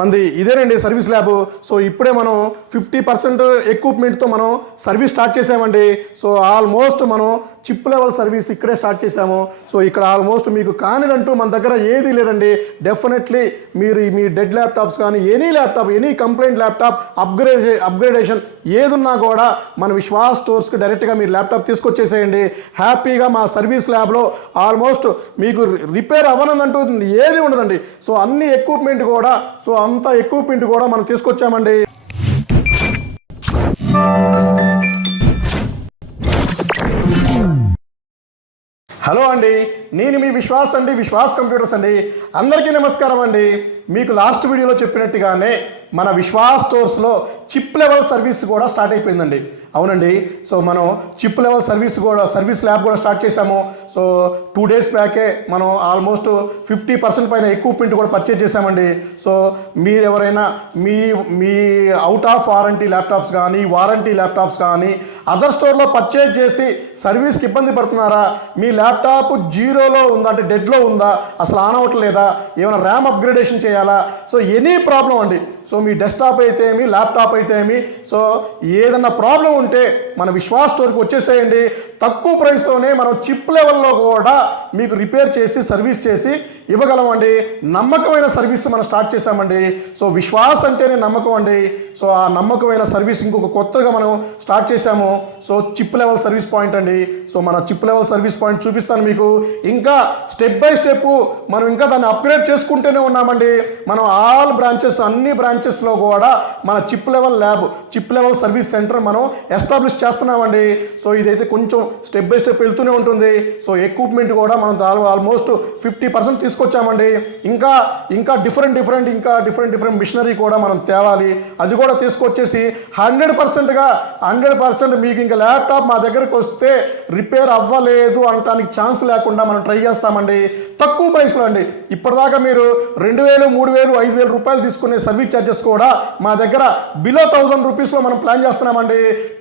మంది ఇదేనండి service lab. So ఇప్పుడే మనం 50% ఎక్విప్మెంట్తో మనం సర్వీస్ స్టార్ట్ చేసామండి. సో ఆల్మోస్ట్ మనం చిప్ లెవెల్ సర్వీస్ ఇక్కడే స్టార్ట్ చేసాము. సో ఇక్కడ ఆల్మోస్ట్ మీకు కానిదంటూ మన దగ్గర ఏది లేదండి. డెఫినెట్లీ మీరు మీ డెడ్ ల్యాప్టాప్స్ కానీ any laptop, any complaint laptop, upgradation ఏదున్నా కూడా మన విశ్వాస్ స్టోర్స్కి డైరెక్ట్గా మీరు ల్యాప్టాప్ తీసుకొచ్చేసేయండి. హ్యాపీగా మా సర్వీస్ ల్యాబ్లో ఆల్మోస్ట్ మీకు రిపేర్ అవ్వనందంటూ ఏది ఉండదండి. సో అన్ని ఎక్విప్మెంట్ కూడా, సో అంత ఎక్విప్మెంట్ కూడా మనం తీసుకొచ్చామండి. హలో అండి, నేను మీ విశ్వాస్ అండి, విశ్వాస్ కంప్యూటర్స్ అండి. అందరికీ నమస్కారం అండి. మీకు లాస్ట్ వీడియోలో చెప్పినట్టుగానే మన విశ్వాస్ స్టోర్స్లో చిప్ లెవెల్ సర్వీస్ కూడా స్టార్ట్ అయిపోయిందండి. అవునండి, సో మనం చిప్ లెవెల్ సర్వీస్ ల్యాబ్ కూడా స్టార్ట్ చేసాము. సో 2 days బ్యాకే మనం ఆల్మోస్ట్ 50% పైన ఎక్విప్మెంట్ కూడా పర్చేజ్ చేసామండి. సో మీరు ఎవరైనా me out of warranty laptops కానీ, వారంటీ ల్యాప్టాప్స్ కానీ అదర్ స్టోర్లో పర్చేజ్ చేసి సర్వీస్కి ఇబ్బంది పడుతున్నారా? మీ ల్యాప్టాప్ జీరోలో ఉందా, అంటే డెడ్లో ఉందా, అసలు ఆన్ అవ్వట్లేదా, ఏమైనా ర్యామ్ అప్గ్రేడేషన్ చేయాలా? సో ఎనీ ప్రాబ్లం అండి. సో మీ డెస్క్టాప్ అయితే ఏమి, ల్యాప్టాప్ అయితే ఏమి, సో ఏదన్నా ప్రాబ్లం ఉంటే మన విశ్వాస్ స్టోర్కి వచ్చేసేయండి. తక్కువ ప్రైస్లోనే మనం చిప్ లెవెల్లో కూడా మీకు రిపేర్ చేసి సర్వీస్ చేసి ఇవ్వగలమండి. నమ్మకమైన సర్వీస్ మనం స్టార్ట్ చేసామండి. సో విశ్వాస్ అంటేనే నమ్మకం అండి. సో ఆ నమ్మకమైన సర్వీస్ ఇంకొక కొత్తగా మనం స్టార్ట్ చేసాము. So chip level service point అండి. సో మన చిప్ లెవెల్ సర్వీస్ పాయింట్ చూపిస్తాను మీకు. ఇంకా స్టెప్ బై స్టెప్ మనం ఇంకా దాన్ని అప్గ్రేడ్ చేసుకుంటూనే ఉన్నామండి. మనం అన్ని బ్రాంచెస్లో కూడా మన chip level lab, chip level service centre మనం ఎస్టాబ్లిష్ చేస్తున్నామండి. సో ఇదైతే కొంచెం స్టెప్ బై స్టెప్ వెళ్తూనే ఉంటుంది. సో ఎక్విప్మెంట్ కూడా మనం ఆల్మోస్ట్ 50% తీసుకొచ్చామండి. ఇంకా డిఫరెంట్ మిషనరీ కూడా మనం తేవాలి. అది కూడా తీసుకొచ్చేసి 100% మీకు ఇంకా ల్యాప్టాప్ మా దగ్గరకు వస్తే రిపేర్ అవ్వలేదు అనటానికి ఛాన్స్ లేకుండా మనం ట్రై చేస్తామండి. తక్కువ ప్రైస్లో అండి. ఇప్పటిదాకా మీరు 2000, 3000, 5000 రూపాయలు తీసుకునే సర్వీస్ ఛార్జెస్ కూడా మా దగ్గర బిలో 1000 రూపీస్లో మనం ప్లాన్ చేస్తున్నామండి.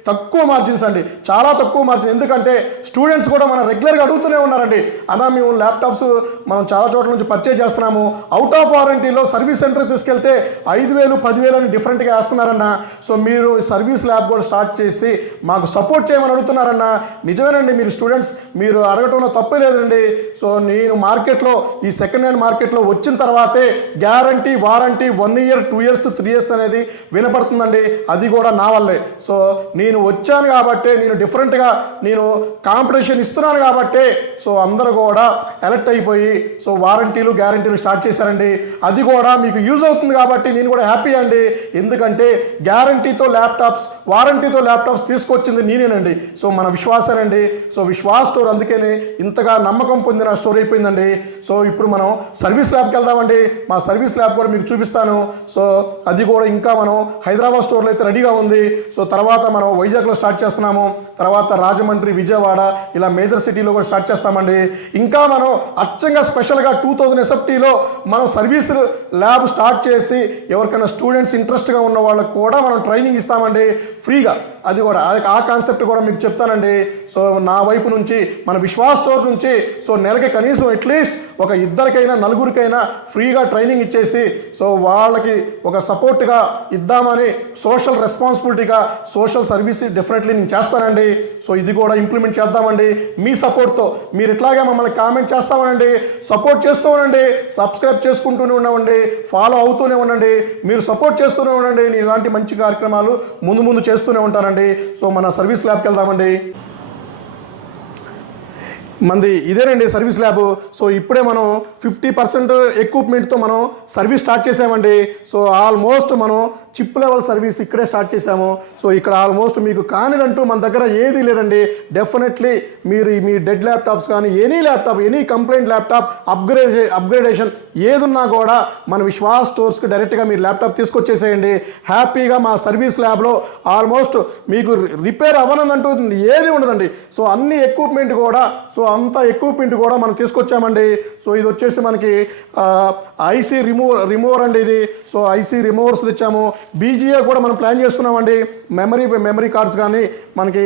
తక్కువ మార్జిన్స్ అండి, చాలా తక్కువ మార్జిన్. ఎందుకంటే స్టూడెంట్స్ కూడా మనం రెగ్యులర్గా అడుగుతూనే ఉన్నారండి, అన్నా మేము ల్యాప్టాప్స్ మనం చాలా చోట్ల నుంచి పర్చేజ్ చేస్తున్నాము, అవుట్ ఆఫ్ వారంటీలో సర్వీస్ సెంటర్ తీసుకెళ్తే 5000, 10,000 అని డిఫరెంట్గా వేస్తున్నారన్న. సో మీరు సర్వీస్ ల్యాబ్ కూడా స్టార్ట్ చేసి మాకు సపోర్ట్ చేయమని అడుగుతున్నారన్న. నిజమేనండి, మీరు స్టూడెంట్స్, మీరు అడగటంలో తప్పే లేదండి. సో నేను మార్కెట్లో, ఈ సెకండ్ హ్యాండ్ మార్కెట్లో వచ్చిన తర్వాతే guarantee, warranty 1 year, 2 years, 3 years అనేది వినపడుతుందండి. అది కూడా నా వల్లే. సో నేను వచ్చాను కాబట్టి, నేను డిఫరెంట్గా నేను కాంపిటీషన్ ఇస్తున్నాను కాబట్టి సో అందరూ కూడా ఎలక్ట్ అయిపోయి సో వారంటీలు, గ్యారంటీలు స్టార్ట్ చేశారండి. అది కూడా మీకు యూజ్ అవుతుంది కాబట్టి నేను కూడా హ్యాపీ అండి. ఎందుకంటే గ్యారంటీతో ల్యాప్టాప్స్, వారంటీతో ల్యాప్టాప్స్ తీసుకొచ్చింది నేనేనండి. సో మన విశ్వాసేనండి. సో విశ్వాస్ స్టోర్ అందుకని ఇంతగా నమ్మకం పొందిన స్టోర్ అయిపోయిందండి. సో ఇప్పుడు మనం సర్వీస్ ల్యాబ్కి వెళ్దామండి. మా సర్వీస్ ల్యాబ్ కూడా మీకు చూపిస్తాను. సో అది కూడా ఇంకా మనం హైదరాబాద్ స్టోర్లో అయితే రెడీగా ఉంది. సో తర్వాత మనం వైజాగ్లో స్టార్ట్ చేస్తున్నాము. తర్వాత రాజమండ్రి, విజయవాడ ఇలా మేజర్ సిటీలో కూడా స్టార్ట్ చేస్తామండి. ఇంకా మనం అచ్చంగా స్పెషల్గా 2000 SFTలో మనం సర్వీస్ ల్యాబ్ స్టార్ట్ చేసి ఎవరికైనా స్టూడెంట్స్ ఇంట్రెస్ట్గా ఉన్న వాళ్ళకు కూడా మనం ట్రైనింగ్ ఇస్తామండి ఫ్రీగా. అది కూడా ఆ కాన్సెప్ట్ కూడా మీకు చెప్తానండి. సో నా వైపు నుంచి, మన విశ్వాస్ స్టోర్ నుంచి సో నెలకి కనీసం అట్లీస్ట్ ఒక 2కైనా 4కైనా ఫ్రీగా ట్రైనింగ్ ఇచ్చేసి సో వాళ్ళకి ఒక సపోర్ట్గా ఇద్దామని, సోషల్ రెస్పాన్సిబిలిటీగా సోషల్ సర్వీస్ డెఫినెట్లీ నేను చేస్తానండి. సో ఇది కూడా ఇంప్లిమెంట్ చేద్దామండి మీ సపోర్ట్తో. మీరు ఇట్లాగే మమ్మల్ని కామెంట్ చేస్తామనండి, సపోర్ట్ చేస్తూ ఉండండి, సబ్స్క్రైబ్ చేసుకుంటూనే ఉండండి, ఫాలో అవుతూనే ఉండండి, మీరు సపోర్ట్ చేస్తూనే ఉండండి. నేను ఇలాంటి మంచి కార్యక్రమాలు ముందు చేస్తూనే ఉంటానండి. సో మన సర్వీస్ ల్యాబ్కి వెళ్దామండి. మంది ఇదేనండి సర్వీస్ ల్యాబ్. సో ఇప్పుడే మనం 50% ఎక్విప్మెంట్తో మనం సర్వీస్ స్టార్ట్ చేసామండి. సో ఆల్మోస్ట్ మనం చిప్ లెవెల్ సర్వీస్ ఇక్కడే స్టార్ట్ చేసాము. సో ఇక్కడ ఆల్మోస్ట్ మీకు కానిదంటూ మన దగ్గర ఏది లేదండి. డెఫినెట్లీ మీరు మీ డెడ్ ల్యాప్టాప్స్ కానీ any laptop, any complaint laptop, upgradation ఏదున్నా కూడా మన విశ్వాస్ స్టోర్స్కి డైరెక్ట్గా మీరు ల్యాప్టాప్ తీసుకొచ్చేసేయండి. హ్యాపీగా మా సర్వీస్ ల్యాబ్లో ఆల్మోస్ట్ మీకు రిపేర్ అవ్వనందంటూ ఏది ఉండదండి. సో అన్ని ఎక్విప్మెంట్ కూడా, సో అంత ఎక్విప్మెంట్ కూడా మనం తీసుకొచ్చామండి. సో ఇది వచ్చేసి మనకి ఐసీ రిమూవర్ అండి ఇది. సో ఐసీ రిమూవర్స్ తెచ్చాము. బీజీఏ కూడా మనం ప్లాన్ చేస్తున్నామండి. మెమరీ కార్డ్స్ కానీ, మనకి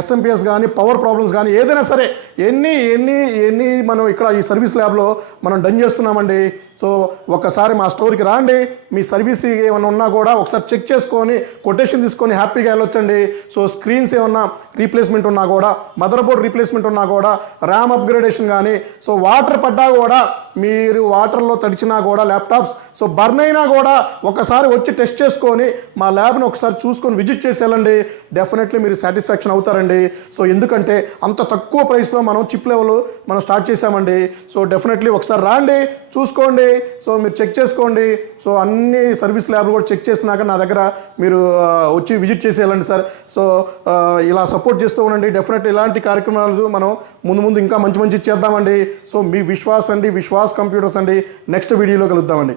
ఎస్ఎంపిఎస్ కానీ, పవర్ ప్రాబ్లమ్స్ కానీ ఏదైనా సరే ఎన్ని మనం ఇక్కడ ఈ సర్వీస్ ల్యాబ్లో మనం డన్ చేస్తున్నామండి. సో ఒకసారి మా స్టోర్కి రాండి, మీ సర్వీస్ ఏమైనా ఉన్నా కూడా ఒకసారి చెక్ చేసుకొని కొటేషన్ తీసుకొని హ్యాపీగా వెళ్ళొచ్చండి. సో స్క్రీన్స్ ఏమన్నా రీప్లేస్మెంట్ ఉన్నా కూడా, మదర్ బోర్డ్ రీప్లేస్మెంట్ ఉన్నా కూడా, ర్యామ్ అప్గ్రేడేషన్ కానీ, సో వాటర్ పడ్డా కూడా, మీరు వాటర్లో తడిచినా కూడా ల్యాప్టాప్స్ సో బర్న్ అయినా కూడా ఒకసారి వచ్చి టెస్ట్ చేసుకొని మా ల్యాబ్ని ఒకసారి చూసుకొని విజిట్ చేసి వెళ్ళండి. డెఫినెట్లీ మీరు సాటిస్ఫాక్షన్ అవుతారండి. సో ఎందుకంటే అంత తక్కువ ప్రైస్లో మనం చిప్ లెవెల్ మనం స్టార్ట్ చేసామండి. సో డెఫినెట్లీ ఒకసారి రాండి, చూసుకోండి, సో మీరు చెక్ చేసుకోండి. సో అన్ని సర్వీస్ ల్యాబ్లు కూడా చెక్ చేసినాక నా దగ్గర మీరు వచ్చి విజిట్ చేసి వెళ్ళండి సార్. సో ఇలా సపోర్ట్ చేస్తూ ఉండండి. డెఫినెట్లీ ఇలాంటి కార్యక్రమాలు మనం ముందు ఇంకా మంచి చేద్దామండి. సో మీ విశ్వాస్ కంప్యూటర్స్ అండి. నెక్స్ట్ వీడియోలో కలుద్దామండి.